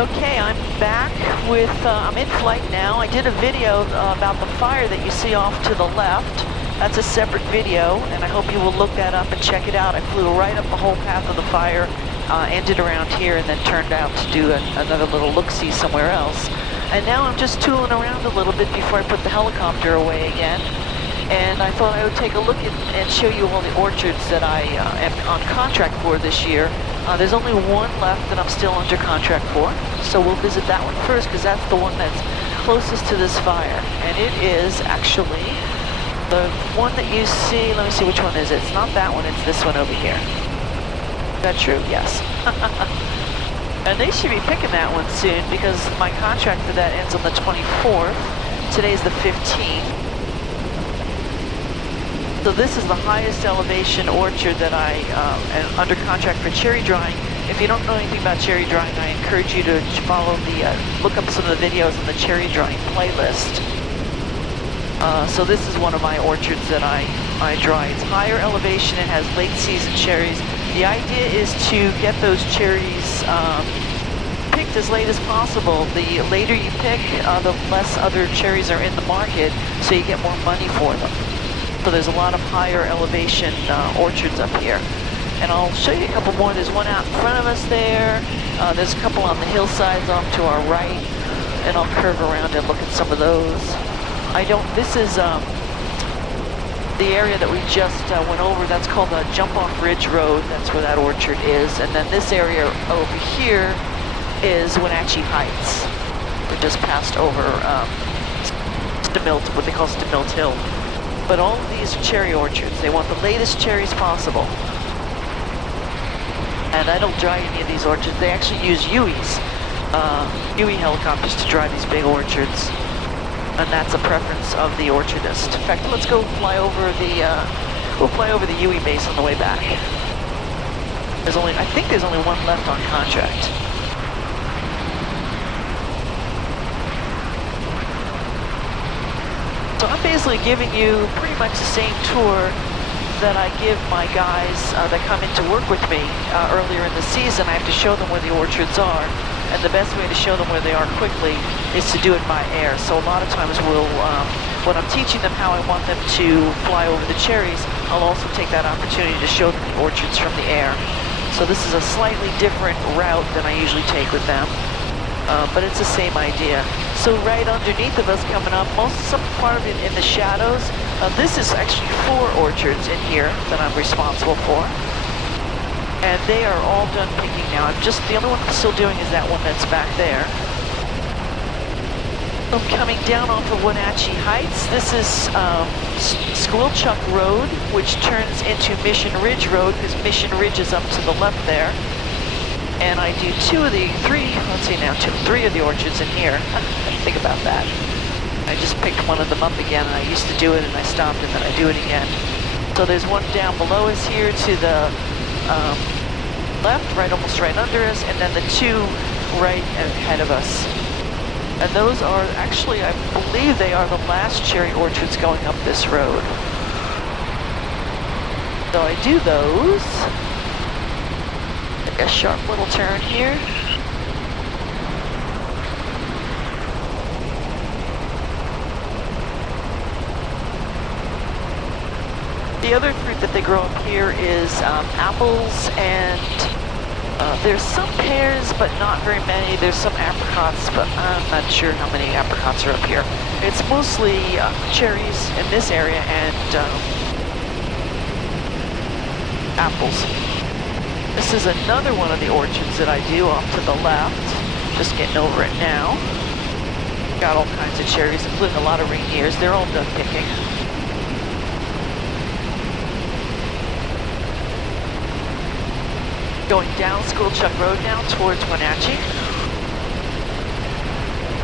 Okay, I'm back with, I'm in flight now. I did a video about the fire that you see off to the left. That's a separate video, and I hope you will look that up and check it out. I flew right up the whole path of the fire, ended around here, and then turned out to do another little look-see somewhere else. And now I'm just tooling around a little bit before I put the helicopter away again. And I thought I would take a look and show you all the orchards that I am on contract for this year. There's only one left that I'm still under contract for, so we'll visit that one first because that's the one that's closest to this fire. And it is actually the one that you see. Let me see, which one is it? It's not that one, it's this one over here. Is that true? Yes. And they should be picking that one soon because my contract for that ends on the 24th. Today's the 15th. So this is the highest elevation orchard that I am under contract for cherry drying. If you don't know anything about cherry drying, I encourage you to follow look up some of the videos on the cherry drying playlist. So this is one of my orchards that I dry. It's higher elevation, it has late season cherries. The idea is to get those cherries picked as late as possible. The later you pick, the less other cherries are in the market, so you get more money for them. So there's a lot of higher elevation orchards up here. And I'll show you a couple more. There's one out in front of us there. There's a couple on the hillsides off to our right. And I'll curve around and look at some of those. This is the area that we just went over. That's called the Jump Off Ridge Road. That's where that orchard is. And then this area over here is Wenatchee Heights. We just passed over what they call Stemilt Hill. But all of these are cherry orchards. They want the latest cherries possible. And I don't dry any of these orchards. They actually use Hueys, Huey helicopters to dry these big orchards. And that's a preference of the orchardist. In fact, let's go fly over we'll fly over the Huey base on the way back. I think there's only one left on contract. So I'm basically giving you pretty much the same tour that I give my guys that come in to work with me earlier in the season. I have to show them where the orchards are, and the best way to show them where they are quickly is to do it by air. So a lot of times when I'm teaching them how I want them to fly over the cherries, I'll also take that opportunity to show them the orchards from the air. So this is a slightly different route than I usually take with them. But it's the same idea. So right underneath of us coming up, some part of it in the shadows, this is actually 4 orchards in here that I'm responsible for. And they are all done picking now. The only one I'm still doing is that one that's back there. I'm coming down off of Wenatchee Heights. This is Squilchuck Road, which turns into Mission Ridge Road, because Mission Ridge is up to the left there. And I do 3 of the orchards in here. Think about that. I just picked one of them up again, and I used to do it, and I stopped, and then I do it again. So there's one down below us here to the left, almost right under us, and then the 2 right ahead of us. And those are actually, I believe they are the last cherry orchards going up this road. So I do those. Take a sharp little turn here. The other fruit that they grow up here is apples, and there's some pears, but not very many. There's some apricots, but I'm not sure how many apricots are up here. It's mostly cherries in this area and apples. This is another one of the orchards that I do off to the left. Just getting over it now. Got all kinds of cherries, including a lot of rainiers. They're all done picking. Going down Squilchuck Road now towards Wenatchee.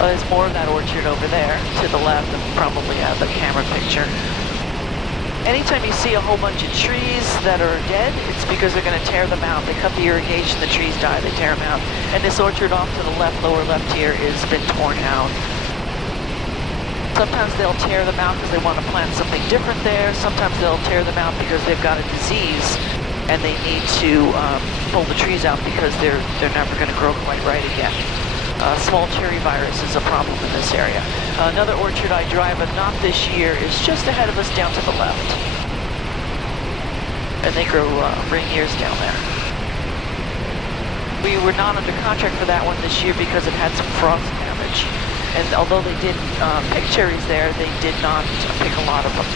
There's more of that orchard over there to the left of probably the camera picture. Anytime you see a whole bunch of trees that are dead, it's because they're going to tear them out. They cut the irrigation, the trees die, they tear them out. And this orchard off to the left, lower left here, has been torn out. Sometimes they'll tear them out because they want to plant something different there. Sometimes they'll tear them out because they've got a disease and they need to pull the trees out because they're never going to grow quite right again. Small cherry virus is a problem in this area. Another orchard I drive, but not this year, is just ahead of us down to the left. And they grow ring ears down there. We were not under contract for that one this year because it had some frost damage. And although they did pick cherries there, they did not pick a lot of them.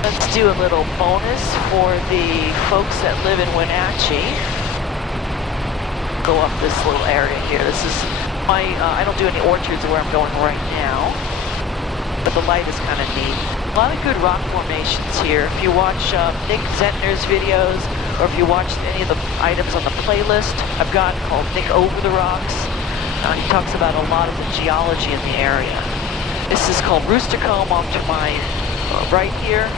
Let's do a little bonus for the folks that live in Wenatchee. Go up this little area here. This is my, I don't do any orchards where I'm going right now, but the light is kind of neat. A lot of good rock formations here. If you watch Nick Zentner's videos, or if you watch any of the items on the playlist I've got called Nick Over the Rocks, he talks about a lot of the geology in the area. This is called Rooster Comb off to my right here.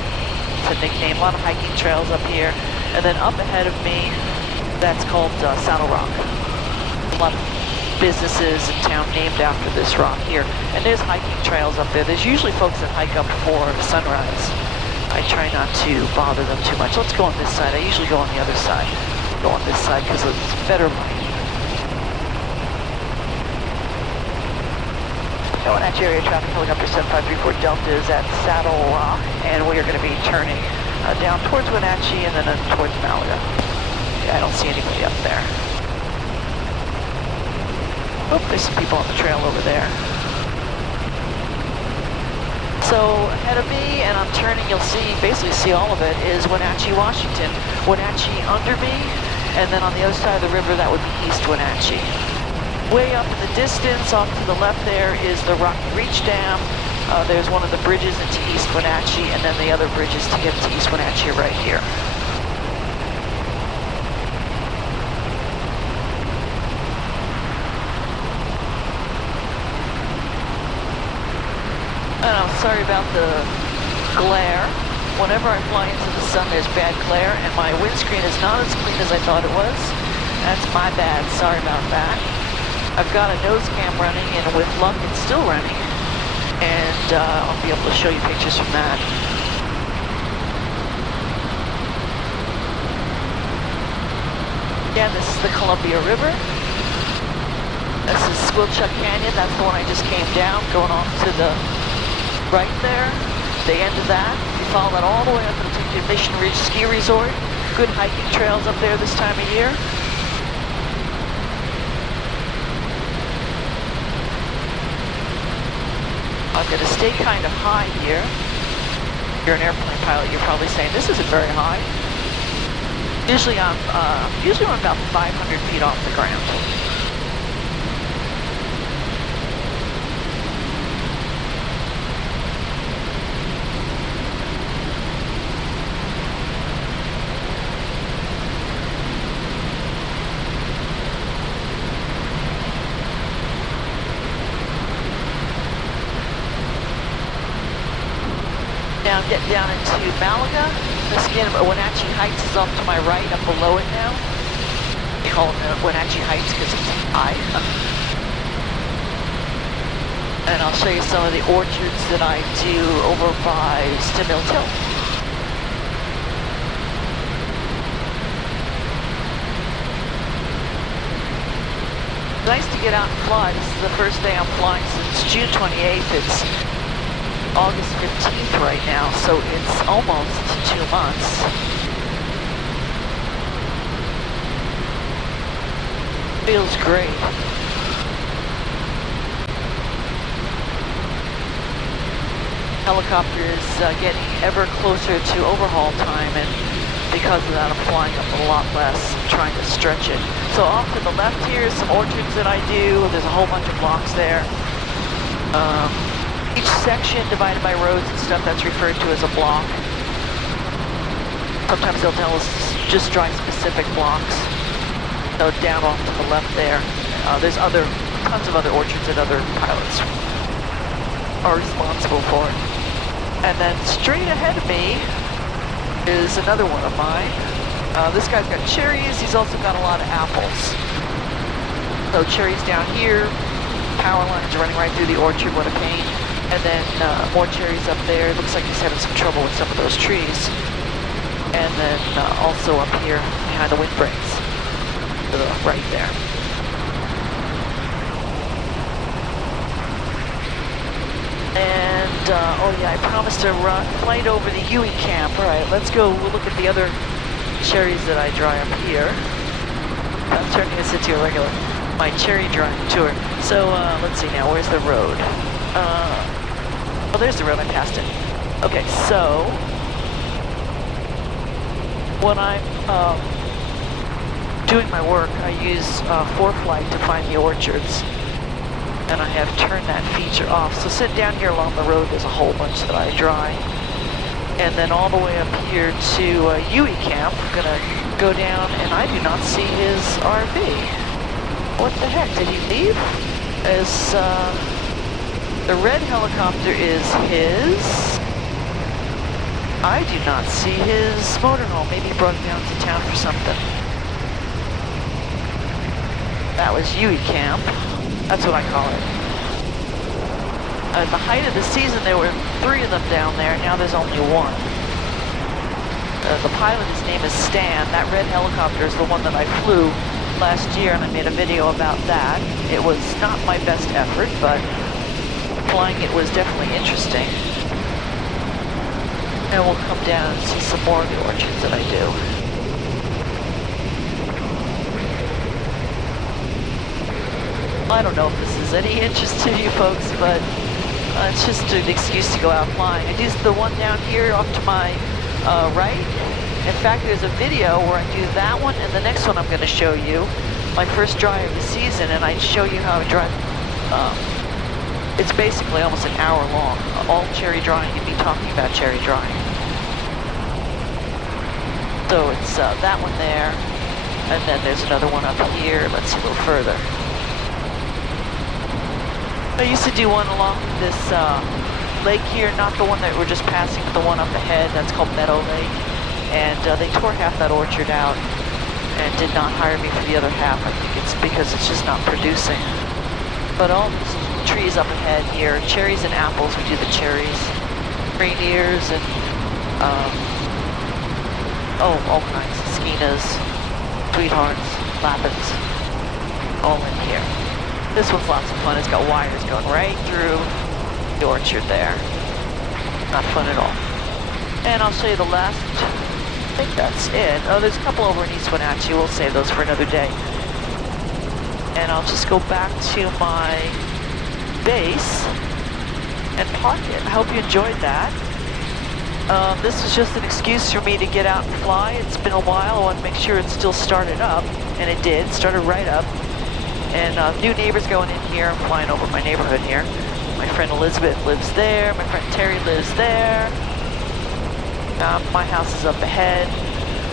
It's a nickname. A lot of hiking trails up here. And then up ahead of me, that's called Saddle Rock. A lot of businesses in town named after this rock here. And there's hiking trails up there. There's usually folks that hike up for sunrise. I try not to bother them too much. Let's go on this side. I usually go on the other side. Go on this side because it's better light. So in that area, traffic helicopter 7534 Delta is at Saddle Rock, and we are going to be turning down towards Wenatchee and then towards Malaga. Yeah, I don't see anybody up there. Oh, there's some people on the trail over there. So ahead of me, and I'm turning, you'll see, basically see all of it, is Wenatchee, Washington. Wenatchee under me, and then on the other side of the river, that would be East Wenatchee. Way up in the distance, off to the left there, is the Rocky Reach Dam. There's one of the bridges into East Wenatchee, and then the other bridges to get to East Wenatchee right here. And I'm sorry about the glare. Whenever I fly into the sun, there's bad glare, and my windscreen is not as clean as I thought it was. That's my bad, sorry about that. I've got a nose cam running, and with luck, it's still running. And I'll be able to show you pictures from that. Again, this is the Columbia River. This is Squilchuck Canyon. That's the one I just came down, going on to the right there. The end of that. You follow that all the way up, it'll take you to Mission Ridge Ski Resort. Good hiking trails up there this time of year. I'm going to stay kind of high here. If you're an airplane pilot, you're probably saying, this isn't very high. Usually I'm about 500 feet off the ground. Now get down into Malaga. This again, Wenatchee Heights is off to my right. I'm below it now. They call it Wenatchee Heights because it's high. And I'll show you some of the orchards that I do over by Stimmill Hill. It's nice to get out and fly. This is the first day I'm flying since June 28th. It's August 15th right now, so it's almost 2 months. Feels great. Helicopter is getting ever closer to overhaul time, and because of that I'm flying up a lot less, trying to stretch it. So off to the left here is some orchards that I do. There's a whole bunch of blocks there. Each section divided by roads and stuff, that's referred to as a block. Sometimes they'll tell us just drive specific blocks. So down off to the left there, there's tons of other orchards that other pilots are responsible for. And then straight ahead of me is another one of mine. This guy's got cherries, he's also got a lot of apples. So cherries down here, power lines running right through the orchard, what a pain. And then more cherries up there. Looks like he's having some trouble with some of those trees. And then also up here behind the windbreaks, to the right there. And, oh yeah, I promised to run flight over the Huey camp. All right, let's go. We'll look at the other cherries that I dry up here. I'm turning this into a regular, my cherry drying tour. So, let's see now, where's the road? Oh, there's the road, I passed it. Okay, so, when I'm doing my work, I use FlyingMAir to find the orchards. And I have turned that feature off. So sit down here along the road, there's a whole bunch that I dry. And then all the way up here to Huey camp, I'm gonna go down and I do not see his RV. What the heck, did he leave? As the red helicopter is his. I do not see his motorhome. Maybe he brought it down to town for something. That was Huey camp. That's what I call it. At the height of the season, there were 3 of them down there. Now there's only 1. The pilot, his name is Stan. That red helicopter is the one that I flew last year, and I made a video about that. It was not my best effort, but flying it was definitely interesting. And we'll come down and see some more of the orchards that I do. I don't know if this is any interest to you folks, but it's just an excuse to go out flying. I do the one down here off to my right. In fact, there's a video where I do that one, and the next one I'm going to show you, my first dry of the season, and I show you how I dry. It's basically almost an hour long. All cherry drying, you'd be talking about cherry drying. So it's that one there, and then there's another one up here. Let's see a little further. I used to do one along this lake here, not the one that we're just passing, but the one up ahead. That's called Meadow Lake. And they tore half that orchard out and did not hire me for the other half. I think it's because it's just not producing. But all these trees up ahead here, cherries and apples, we do the cherries. Green ears and, all kinds of skenas, sweethearts, lapins, all in here. This one's lots of fun. It's got wires going right through the orchard there. Not fun at all. And I'll show you the last, I think that's it. Oh, there's a couple over in East Wenatchee. We'll save those for another day. And I'll just go back to my base and park it. I hope you enjoyed that. This was just an excuse for me to get out and fly. It's been a while. I want to make sure it still started up. And it did. It started right up. And new neighbors going in here. I'm flying over my neighborhood here. My friend Elizabeth lives there. My friend Terry lives there. My house is up ahead.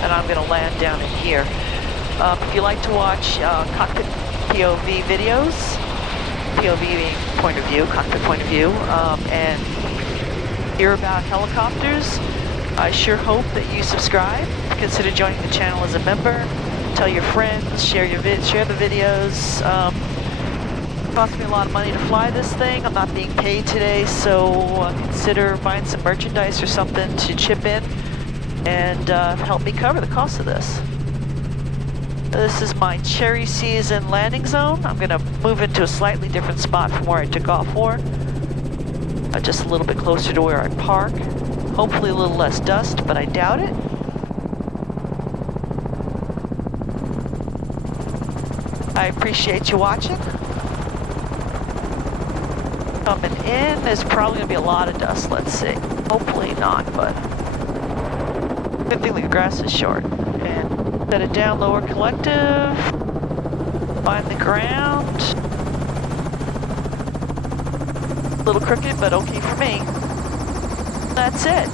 And I'm going to land down in here. If you like to watch cockpit POV videos, POV being point of view, cockpit point of view, and hear about helicopters, I sure hope that you subscribe. Consider joining the channel as a member. Tell your friends, share the videos. It cost me a lot of money to fly this thing. I'm not being paid today, so consider buying some merchandise or something to chip in and help me cover the cost of this. This is my cherry season landing zone. I'm going to move into a slightly different spot from where I took off for. Just a little bit closer to where I park. Hopefully a little less dust, but I doubt it. I appreciate you watching. Coming in, there's probably going to be a lot of dust, let's see. Hopefully not, but good thing the grass is short. And set it down, lower collective, find the ground. A little crooked, but okay for me. That's it.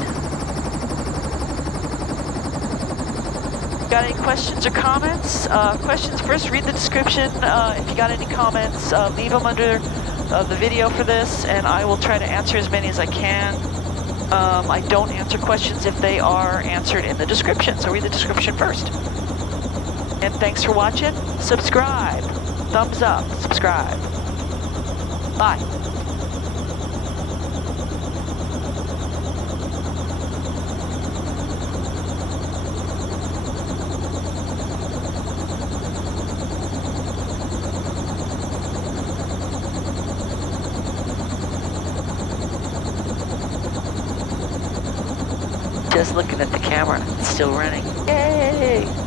Got any questions or comments? Questions first, read the description. If you got any comments, leave them under the video for this, and I will try to answer as many as I can. I don't answer questions if they are answered in the description, so read the description first. And thanks for watching. Subscribe. Thumbs up. Subscribe. Bye. Just looking at the camera, it's still running. Yay!